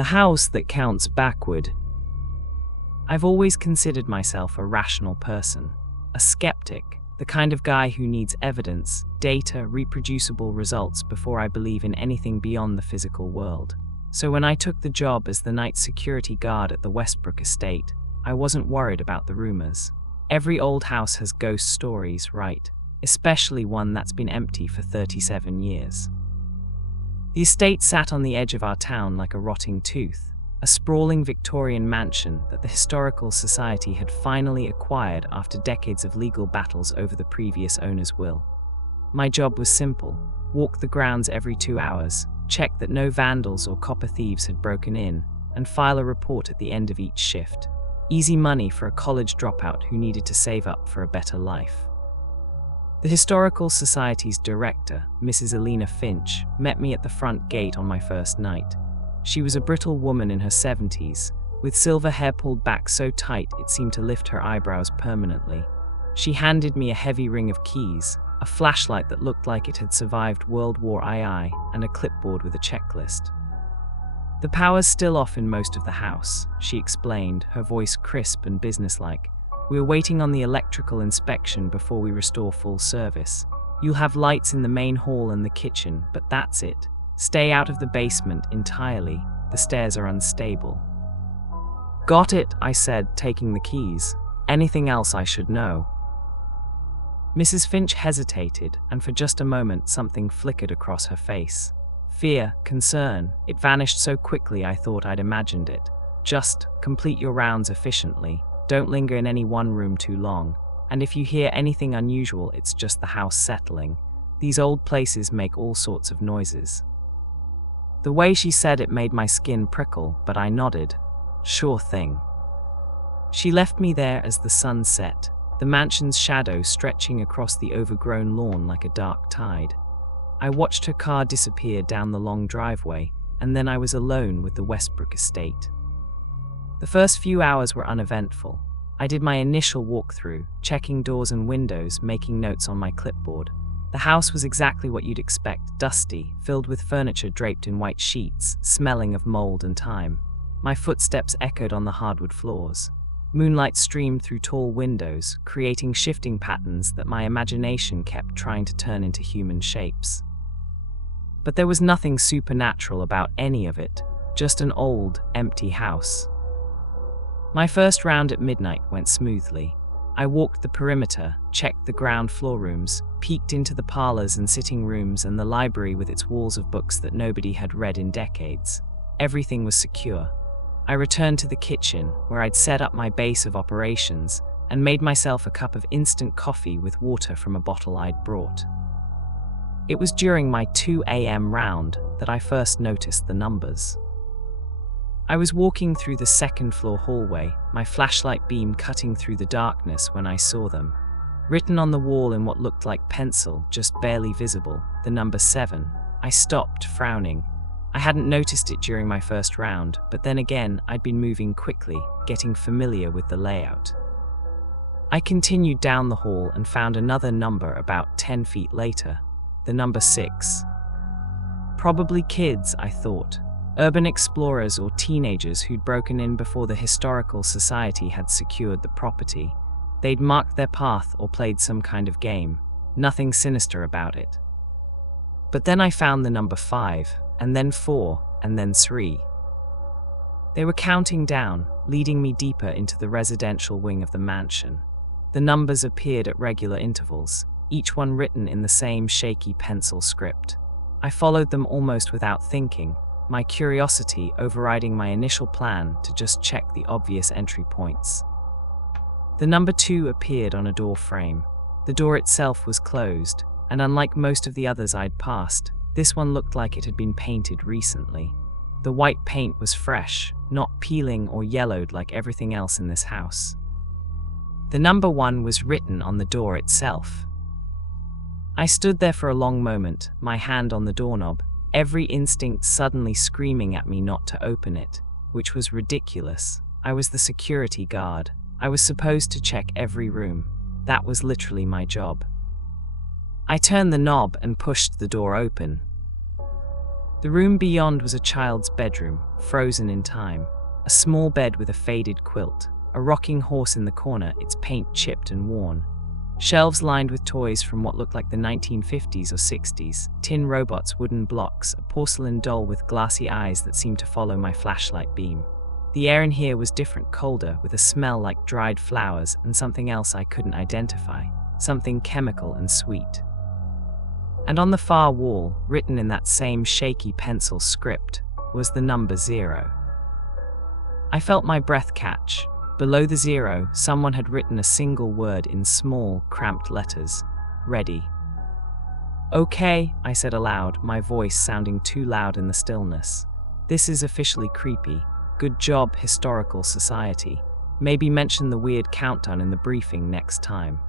The house that counts backward. I've always considered myself a rational person, a skeptic, the kind of guy who needs evidence, data, reproducible results before I believe in anything beyond the physical world. So when I took the job as the night security guard at the Westbrook estate, I wasn't worried about the rumors. Every old house has ghost stories, right? Especially one that's been empty for 37 years. The estate sat on the edge of our town like a rotting tooth, a sprawling Victorian mansion that the Historical Society had finally acquired after decades of legal battles over the previous owner's will. My job was simple: walk the grounds every 2 hours, check that no vandals or copper thieves had broken in, and file a report at the end of each shift. Easy money for a college dropout who needed to save up for a better life. The Historical Society's director, Mrs. Elena Finch, met me at the front gate on my first night. She was a brittle woman in her 70s, with silver hair pulled back so tight it seemed to lift her eyebrows permanently. She handed me a heavy ring of keys, a flashlight that looked like it had survived World War II, and a clipboard with a checklist. "The power's still off in most of the house," she explained, her voice crisp and businesslike. "We're waiting on the electrical inspection before we restore full service. You'll have lights in the main hall and the kitchen, but that's it. Stay out of the basement entirely. The stairs are unstable." "Got it," I said, taking the keys. "Anything else I should know?" Mrs. Finch hesitated, and for just a moment something flickered across her face. Fear, concern. It vanished so quickly I thought I'd imagined it. "Just complete your rounds efficiently. Don't linger in any one room too long. And if you hear anything unusual, it's just the house settling. These old places make all sorts of noises." The way she said it made my skin prickle, but I nodded. "Sure thing." She left me there as the sun set, the mansion's shadow stretching across the overgrown lawn like a dark tide. I watched her car disappear down the long driveway, and then I was alone with the Westbrook estate. The first few hours were uneventful. I did my initial walkthrough, checking doors and windows, making notes on my clipboard. The house was exactly what you'd expect: dusty, filled with furniture draped in white sheets, smelling of mold and time. My footsteps echoed on the hardwood floors. Moonlight streamed through tall windows, creating shifting patterns that my imagination kept trying to turn into human shapes. But there was nothing supernatural about any of it, just an old, empty house. My first round at midnight went smoothly. I walked the perimeter, checked the ground floor rooms, peeked into the parlors and sitting rooms and the library with its walls of books that nobody had read in decades. Everything was secure. I returned to the kitchen, where I'd set up my base of operations, and made myself a cup of instant coffee with water from a bottle I'd brought. It was during my 2 a.m. round that I first noticed the numbers. I was walking through the second-floor hallway, my flashlight beam cutting through the darkness when I saw them. Written on the wall in what looked like pencil, just barely visible, the number 7. I stopped, frowning. I hadn't noticed it during my first round, but then again, I'd been moving quickly, getting familiar with the layout. I continued down the hall and found another number about 10 feet later, the number 6. Probably kids, I thought. Urban explorers or teenagers who'd broken in before the Historical Society had secured the property. They'd marked their path or played some kind of game. Nothing sinister about it. But then I found the number 5, and then 4, and then 3. They were counting down, leading me deeper into the residential wing of the mansion. The numbers appeared at regular intervals, each one written in the same shaky pencil script. I followed them almost without thinking, my curiosity overriding my initial plan to just check the obvious entry points. The number 2 appeared on a door frame. The door itself was closed, and unlike most of the others I'd passed, this one looked like it had been painted recently. The white paint was fresh, not peeling or yellowed like everything else in this house. The number 1 was written on the door itself. I stood there for a long moment, my hand on the doorknob, every instinct suddenly screaming at me not to open it, which was ridiculous. I was the security guard. I was supposed to check every room. That was literally my job. I turned the knob and pushed the door open. The room beyond was a child's bedroom, frozen in time. A small bed with a faded quilt, a rocking horse in the corner, its paint chipped and worn. Shelves lined with toys from what looked like the 1950s or 60s, tin robots, wooden blocks, a porcelain doll with glassy eyes that seemed to follow my flashlight beam. The air in here was different, colder, with a smell like dried flowers and something else I couldn't identify, something chemical and sweet. And on the far wall, written in that same shaky pencil script, was the number 0. I felt my breath catch. Below the 0, someone had written a single word in small, cramped letters. Ready. Okay, I said aloud, my voice sounding too loud in the stillness. This is officially creepy. Good job, Historical Society. Maybe mention the weird countdown in the briefing next time.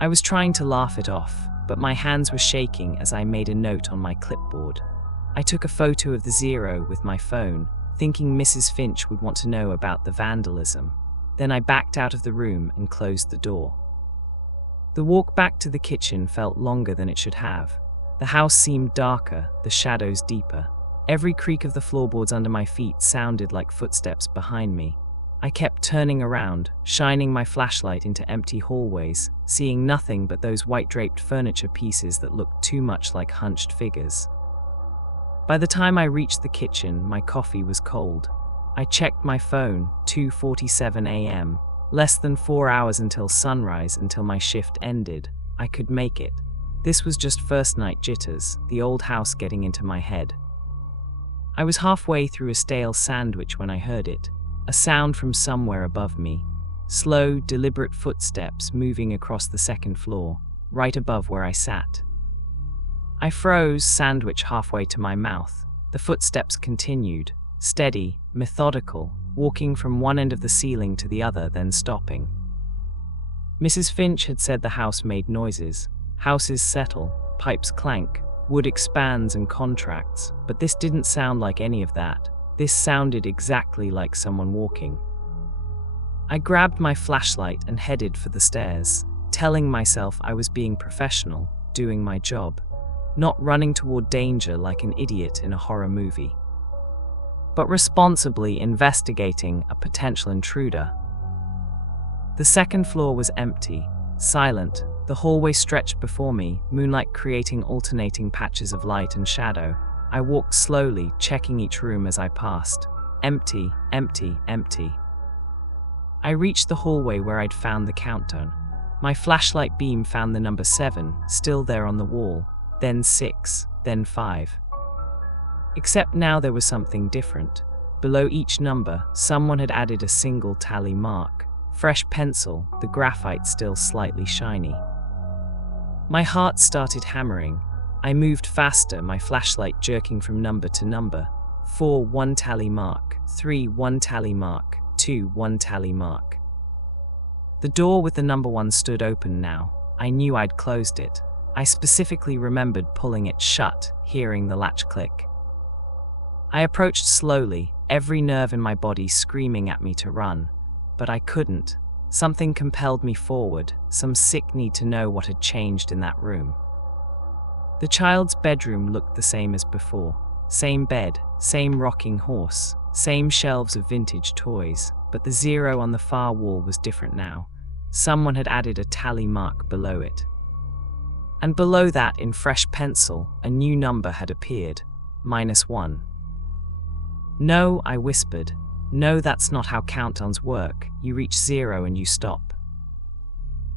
I was trying to laugh it off, but my hands were shaking as I made a note on my clipboard. I took a photo of the 0 with my phone, thinking Mrs. Finch would want to know about the vandalism. Then I backed out of the room and closed the door. The walk back to the kitchen felt longer than it should have. The house seemed darker, the shadows deeper. Every creak of the floorboards under my feet sounded like footsteps behind me. I kept turning around, shining my flashlight into empty hallways, seeing nothing but those white-draped furniture pieces that looked too much like hunched figures. By the time I reached the kitchen, my coffee was cold. I checked my phone, 2:47 a.m. Less than 4 hours until sunrise, until my shift ended. I could make it. This was just first night jitters, the old house getting into my head. I was halfway through a stale sandwich when I heard it. A sound from somewhere above me. Slow, deliberate footsteps moving across the second floor, right above where I sat. I froze, sandwich halfway to my mouth. The footsteps continued, steady, methodical, walking from one end of the ceiling to the other, then stopping. Mrs. Finch had said the house made noises. Houses settle, pipes clank, wood expands and contracts, but this didn't sound like any of that. This sounded exactly like someone walking. I grabbed my flashlight and headed for the stairs, telling myself I was being professional, doing my job, not running toward danger like an idiot in a horror movie, but responsibly investigating a potential intruder. The second floor was empty, silent. The hallway stretched before me, moonlight creating alternating patches of light and shadow. I walked slowly, checking each room as I passed. Empty, empty, empty. I reached the hallway where I'd found the countdown. My flashlight beam found the number 7, still there on the wall, then 6, then 5. Except now there was something different. Below each number, someone had added a single tally mark. Fresh pencil, the graphite still slightly shiny. My heart started hammering. I moved faster, my flashlight jerking from number to number. 4, 1 tally mark. 3, 1 tally mark. 2, 1 tally mark. The door with the number 1 stood open now. I knew I'd closed it. I specifically remembered pulling it shut, hearing the latch click. I approached slowly, every nerve in my body screaming at me to run. But I couldn't. Something compelled me forward, some sick need to know what had changed in that room. The child's bedroom looked the same as before. Same bed, same rocking horse, same shelves of vintage toys, but the 0 on the far wall was different now. Someone had added a tally mark below it. And below that, in fresh pencil, a new number had appeared, -1. No, I whispered. No, that's not how countdowns work. You reach 0 and you stop.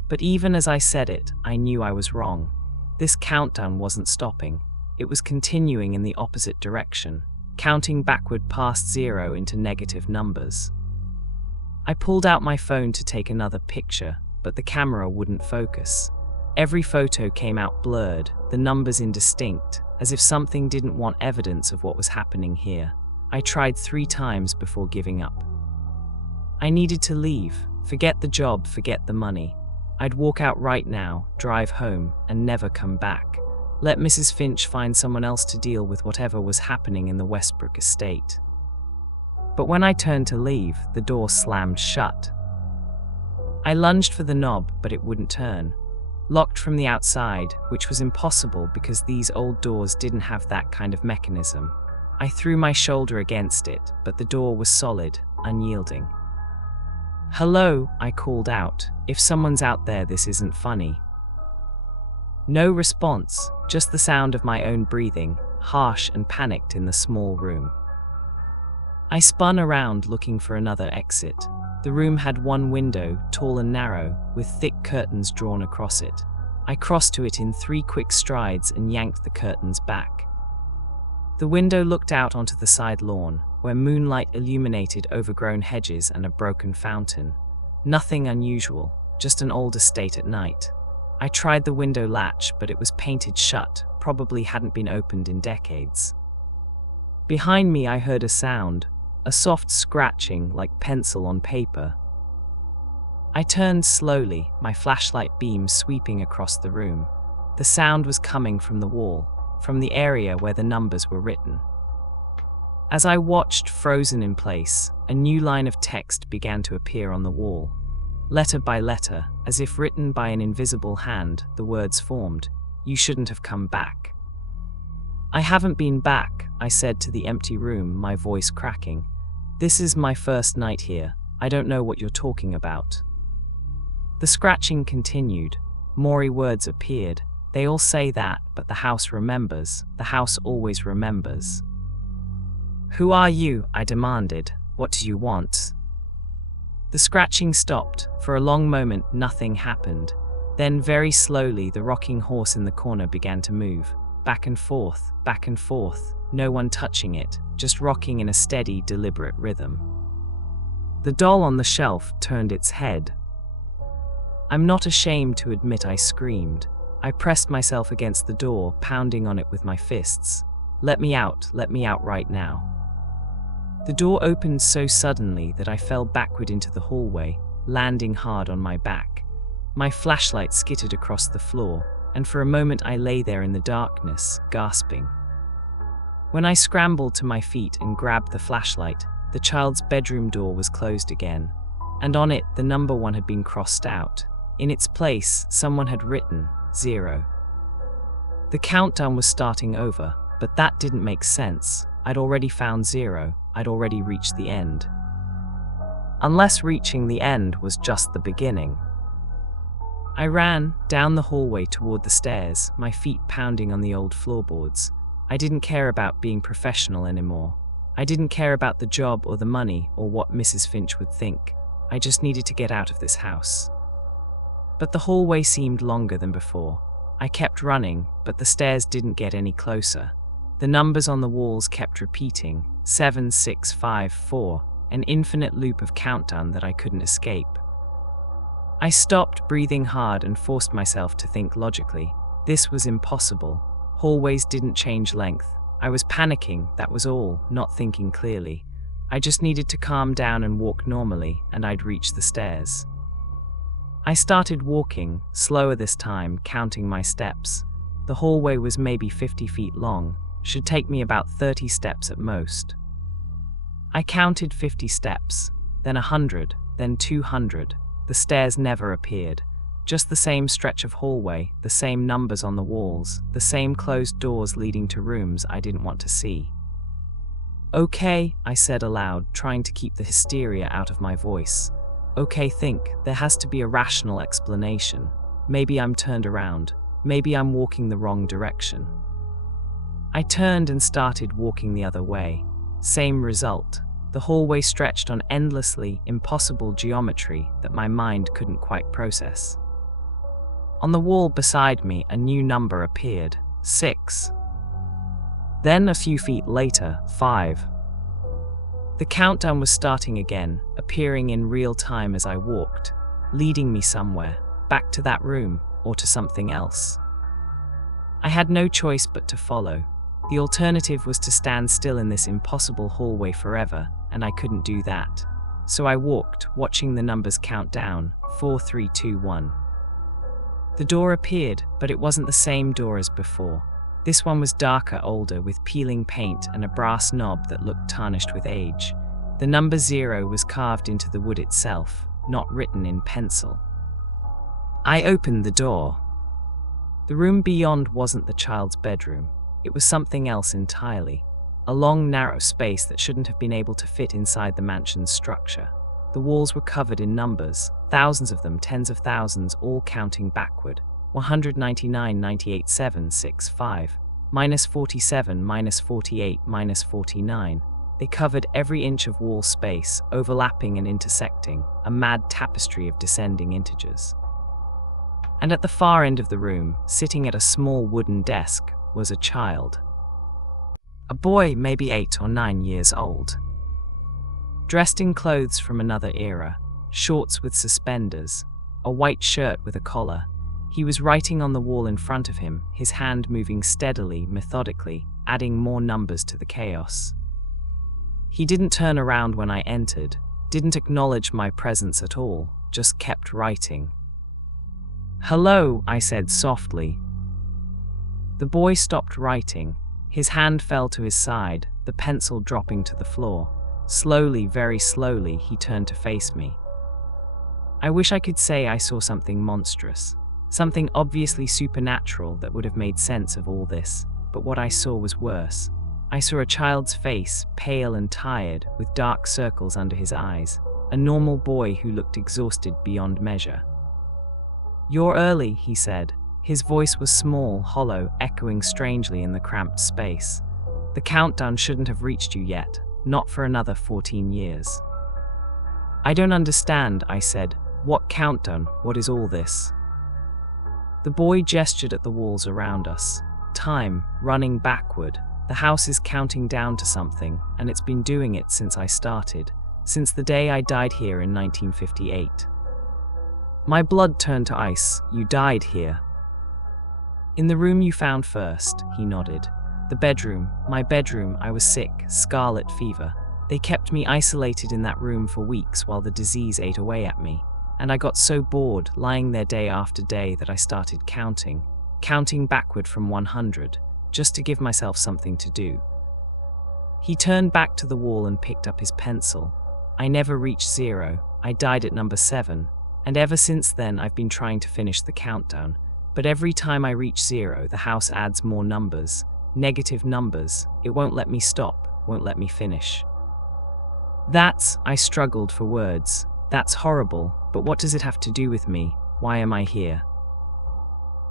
But even as I said it, I knew I was wrong. This countdown wasn't stopping. It was continuing in the opposite direction, counting backward past 0 into negative numbers. I pulled out my phone to take another picture, but the camera wouldn't focus. Every photo came out blurred, the numbers indistinct, as if something didn't want evidence of what was happening here. I tried 3 times before giving up. I needed to leave, forget the job, forget the money. I'd walk out right now, drive home, and never come back. Let Mrs. Finch find someone else to deal with whatever was happening in the Westbrook estate. But when I turned to leave, the door slammed shut. I lunged for the knob, but it wouldn't turn. locked from the outside, which was impossible because these old doors didn't have that kind of mechanism. I threw my shoulder against it, but the door was solid, unyielding. "Hello," I called out. "If someone's out there, this isn't funny." No response, just the sound of my own breathing, harsh and panicked in the small room. I spun around looking for another exit. The room had one window, tall and narrow, with thick curtains drawn across it. I crossed to it in 3 quick strides and yanked the curtains back. The window looked out onto the side lawn, where moonlight illuminated overgrown hedges and a broken fountain. Nothing unusual, just an old estate at night. I tried the window latch, but it was painted shut, probably hadn't been opened in decades. Behind me I heard a sound, a soft scratching like pencil on paper. I turned slowly, my flashlight beam sweeping across the room. The sound was coming from the wall, from the area where the numbers were written. As I watched, frozen in place, a new line of text began to appear on the wall. Letter by letter, as if written by an invisible hand, the words formed, "You shouldn't have come back." "I haven't been back," I said to the empty room, my voice cracking. "This is my first night here. I don't know what you're talking about." The scratching continued. More words appeared. "They all say that, but the house remembers. The house always remembers." "Who are you?" I demanded. "What do you want?" The scratching stopped. For a long moment, nothing happened. Then, very slowly, the rocking horse in the corner began to move. Back and forth, no one touching it, just rocking in a steady, deliberate rhythm. The doll on the shelf turned its head. I'm not ashamed to admit I screamed. I pressed myself against the door, pounding on it with my fists. Let me out right now." The door opened so suddenly that I fell backward into the hallway, landing hard on my back. My flashlight skittered across the floor, and for a moment I lay there in the darkness, gasping. When I scrambled to my feet and grabbed the flashlight, the child's bedroom door was closed again, and on it the number 1 had been crossed out. In its place, someone had written 0. The countdown was starting over, but that didn't make sense. I'd already found 0. I'd already reached the end. Unless reaching the end was just the beginning. I ran down the hallway toward the stairs, my feet pounding on the old floorboards. I didn't care about being professional anymore. I didn't care about the job or the money or what Mrs. Finch would think. I just needed to get out of this house. But the hallway seemed longer than before. I kept running, but the stairs didn't get any closer. The numbers on the walls kept repeating, 7, 6, 5, 4, an infinite loop of countdown that I couldn't escape. I stopped breathing hard and forced myself to think logically. This was impossible. Hallways didn't change length. I was panicking, that was all, not thinking clearly. I just needed to calm down and walk normally, and I'd reach the stairs. I started walking, slower this time, counting my steps. The hallway was maybe 50 feet long, should take me about 30 steps at most. I counted 50 steps, then 100, then 200. The stairs never appeared. Just the same stretch of hallway, the same numbers on the walls, the same closed doors leading to rooms I didn't want to see. "Okay," I said aloud, trying to keep the hysteria out of my voice. "Okay, think. There has to be a rational explanation. Maybe I'm turned around. Maybe I'm walking the wrong direction." I turned and started walking the other way. Same result. The hallway stretched on endlessly impossible geometry that my mind couldn't quite process. On the wall beside me, a new number appeared, 6. Then, a few feet later, 5. The countdown was starting again, appearing in real time as I walked, leading me somewhere, back to that room, or to something else. I had no choice but to follow. The alternative was to stand still in this impossible hallway forever, and I couldn't do that. So I walked, watching the numbers count down, 4, 3, 2, 1. The door appeared, but it wasn't the same door as before. This one was darker, older, with peeling paint and a brass knob that looked tarnished with age. The number 0 was carved into the wood itself, not written in pencil. I opened the door. The room beyond wasn't the child's bedroom. It was something else entirely. A long, narrow space that shouldn't have been able to fit inside the mansion's structure. The walls were covered in numbers, thousands of them, tens of thousands, all counting backward. 199, 98, 7, 6, 5, minus 47, minus 48, minus 49. They covered every inch of wall space, overlapping and intersecting, a mad tapestry of descending integers. And at the far end of the room, sitting at a small wooden desk, was a child. A boy, maybe 8 or 9 years old. Dressed in clothes from another era, shorts with suspenders, a white shirt with a collar, he was writing on the wall in front of him, his hand moving steadily, methodically, adding more numbers to the chaos. He didn't turn around when I entered, didn't acknowledge my presence at all, just kept writing. "Hello," I said softly. The boy stopped writing. His hand fell to his side, the pencil dropping to the floor. Slowly, very slowly, he turned to face me. I wish I could say I saw something monstrous, something obviously supernatural that would have made sense of all this, but what I saw was worse. I saw a child's face, pale and tired, with dark circles under his eyes, a normal boy who looked exhausted beyond measure. "You're early," he said. His voice was small, hollow, echoing strangely in the cramped space. "The countdown shouldn't have reached you yet, not for another 14 years. "I don't understand," I said. "What countdown? What is all this?" The boy gestured at the walls around us. "Time, running backward. The house is counting down to something, and it's been doing it since I started, since the day I died here in 1958. My blood turned to ice. You died here." "In the room you found first," he nodded. "The bedroom, my bedroom. I was sick, scarlet fever. They kept me isolated in that room for weeks while the disease ate away at me. And I got so bored, lying there day after day, that I started counting backward from 100, just to give myself something to do." He turned back to the wall and picked up his pencil. "I never reached 0. I died at number 7. And ever since then I've been trying to finish the countdown. But every time I reach 0, the house adds more numbers, negative numbers. It won't let me stop, won't let me finish." I struggled for words. "That's horrible, but what does it have to do with me? Why am I here?"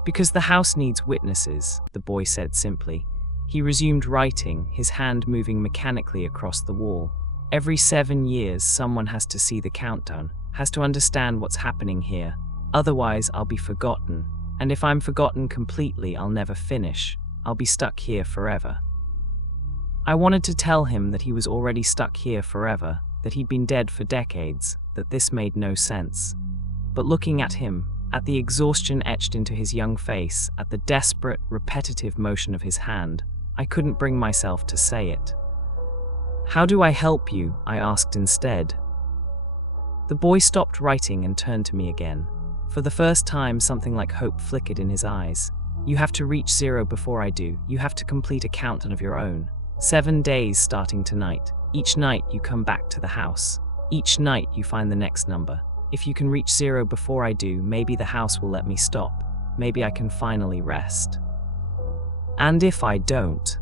"Because the house needs witnesses," the boy said simply. He resumed writing, his hand moving mechanically across the wall. "Every 7 years, someone has to see the countdown, has to understand what's happening here. Otherwise, I'll be forgotten. And if I'm forgotten completely, I'll never finish. I'll be stuck here forever." I wanted to tell him that he was already stuck here forever, that he'd been dead for decades, that this made no sense. But looking at him, at the exhaustion etched into his young face, at the desperate, repetitive motion of his hand, I couldn't bring myself to say it. "How do I help you?" I asked instead. The boy stopped writing and turned to me again. For the first time, something like hope flickered in his eyes. "You have to reach 0 before I do. You have to complete a countdown of your own. 7 days starting tonight. Each night you come back to the house. Each night you find the next number. If you can reach 0 before I do, maybe the house will let me stop. Maybe I can finally rest. And if I don't?"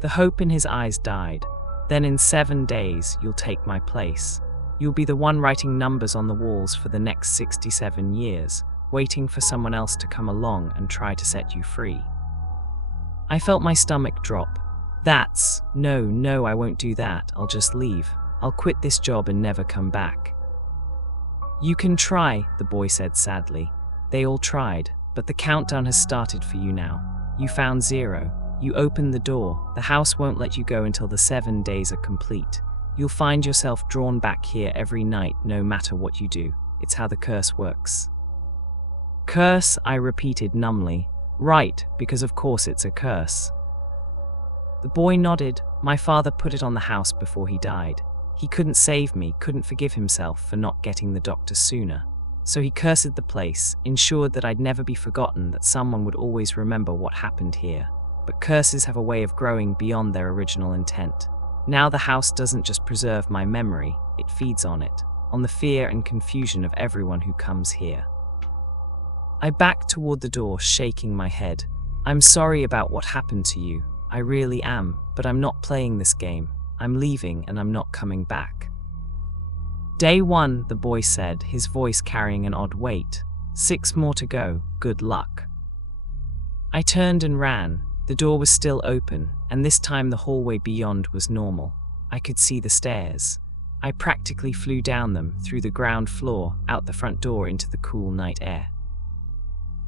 The hope in his eyes died. "Then in 7 days, you'll take my place. You'll be the one writing numbers on the walls for the next 67 years, waiting for someone else to come along and try to set you free." I felt my stomach drop. No, I won't do that. I'll just leave. I'll quit this job and never come back." "You can try," the boy said sadly. "They all tried, but the countdown has started for you now. You found 0. You opened the door. The house won't let you go until the 7 days are complete. You'll find yourself drawn back here every night, no matter what you do. It's how the curse works." "Curse?" I repeated numbly. "Right, because of course it's a curse." The boy nodded. "My father put it on the house before he died. He couldn't save me, couldn't forgive himself for not getting the doctor sooner. So he cursed the place, ensured that I'd never be forgotten, that someone would always remember what happened here. But curses have a way of growing beyond their original intent. Now the house doesn't just preserve my memory, it feeds on it, on the fear and confusion of everyone who comes here." I backed toward the door, shaking my head. I'm sorry about what happened to you. I really am, but I'm not playing this game. I'm leaving and I'm not coming back. Day 1, the boy said, his voice carrying an odd weight. 6 more to go. Good luck. I turned and ran. The door was still open, and this time the hallway beyond was normal. I could see the stairs. I practically flew down them, through the ground floor, out the front door into the cool night air.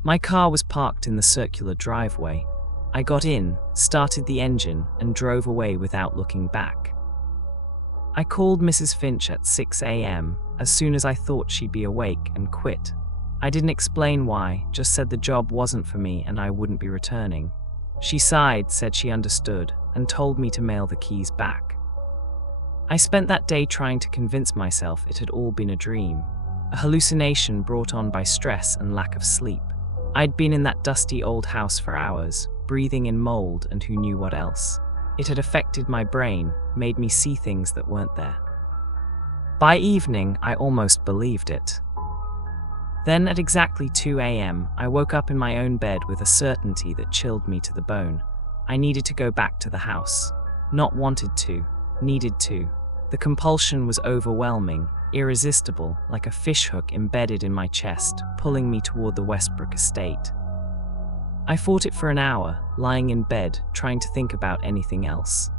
My car was parked in the circular driveway. I got in, started the engine, and drove away without looking back. I called Mrs. Finch at 6 a.m. as soon as I thought she'd be awake, and quit. I didn't explain why, just said the job wasn't for me and I wouldn't be returning. She sighed, said she understood, and told me to mail the keys back. I spent that day trying to convince myself it had all been a dream, a hallucination brought on by stress and lack of sleep. I'd been in that dusty old house for hours, breathing in mold and who knew what else. It had affected my brain, made me see things that weren't there. By evening, I almost believed it. Then at exactly 2 a.m., I woke up in my own bed with a certainty that chilled me to the bone. I needed to go back to the house. Not wanted to, needed to. The compulsion was overwhelming, irresistible, like a fishhook embedded in my chest, pulling me toward the Westbrook estate. I fought it for an hour, lying in bed, trying to think about anything else.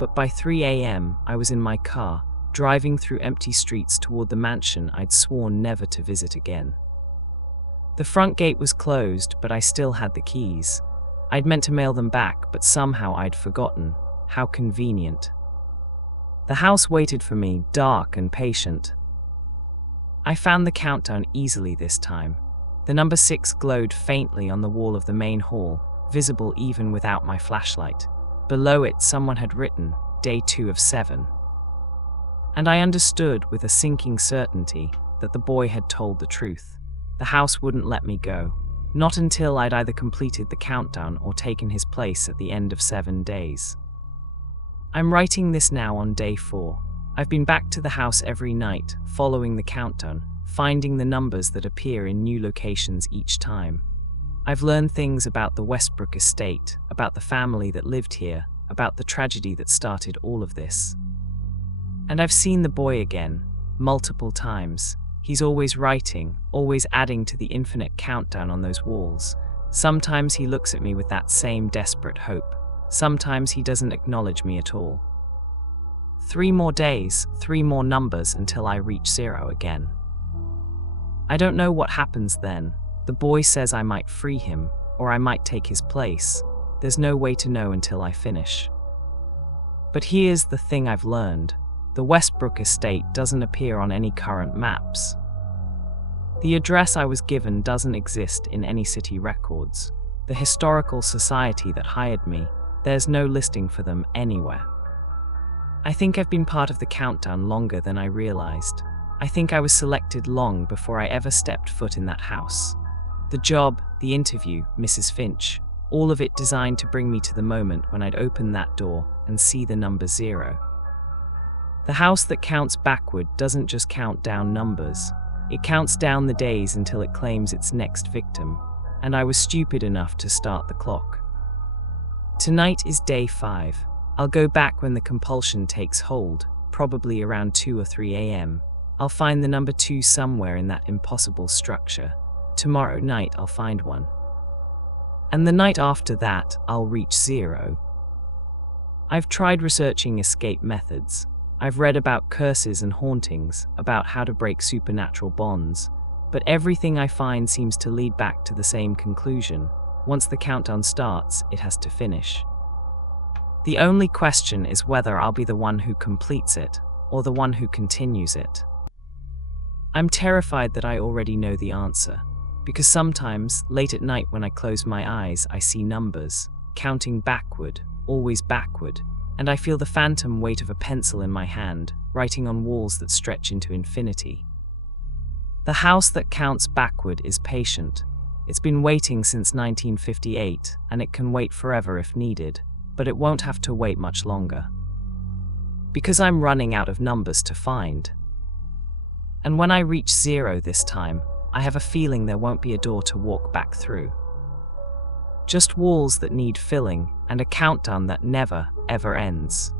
But by 3 a.m., I was in my car, driving through empty streets toward the mansion I'd sworn never to visit again. The front gate was closed, but I still had the keys. I'd meant to mail them back, but somehow I'd forgotten. How convenient. The house waited for me, dark and patient. I found the countdown easily this time. The number 6 glowed faintly on the wall of the main hall, visible even without my flashlight. Below it, someone had written, Day 2 of 7. And I understood with a sinking certainty that the boy had told the truth. The house wouldn't let me go, not until I'd either completed the countdown or taken his place at the end of 7 days. I'm writing this now on day 4. I've been back to the house every night, following the countdown, finding the numbers that appear in new locations each time. I've learned things about the Westbrook estate, about the family that lived here, about the tragedy that started all of this. And I've seen the boy again, multiple times. He's always writing, always adding to the infinite countdown on those walls. Sometimes he looks at me with that same desperate hope. Sometimes he doesn't acknowledge me at all. 3 more days, 3 more numbers until I reach 0 again. I don't know what happens then. The boy says I might free him, or I might take his place. There's no way to know until I finish. But here's the thing I've learned. The Westbrook estate doesn't appear on any current maps. The address I was given doesn't exist in any city records. The historical society that hired me, there's no listing for them anywhere. I think I've been part of the countdown longer than I realized. I think I was selected long before I ever stepped foot in that house. The job, the interview, Mrs. Finch, all of it designed to bring me to the moment when I'd open that door and see the number 0. The house that counts backward doesn't just count down numbers. It counts down the days until it claims its next victim, and I was stupid enough to start the clock. Tonight is day 5. I'll go back when the compulsion takes hold, probably around 2 or 3 a.m. I'll find the number 2 somewhere in that impossible structure. Tomorrow night I'll find one. And the night after that, I'll reach 0. I've tried researching escape methods. I've read about curses and hauntings, about how to break supernatural bonds, but everything I find seems to lead back to the same conclusion. Once the countdown starts, it has to finish. The only question is whether I'll be the one who completes it, or the one who continues it. I'm terrified that I already know the answer, because sometimes, late at night when I close my eyes, I see numbers, counting backward, always backward, and I feel the phantom weight of a pencil in my hand, writing on walls that stretch into infinity. The house that counts backward is patient. It's been waiting since 1958, and it can wait forever if needed, but it won't have to wait much longer. Because I'm running out of numbers to find. And when I reach 0 this time, I have a feeling there won't be a door to walk back through. Just walls that need filling and a countdown that never, ever ends.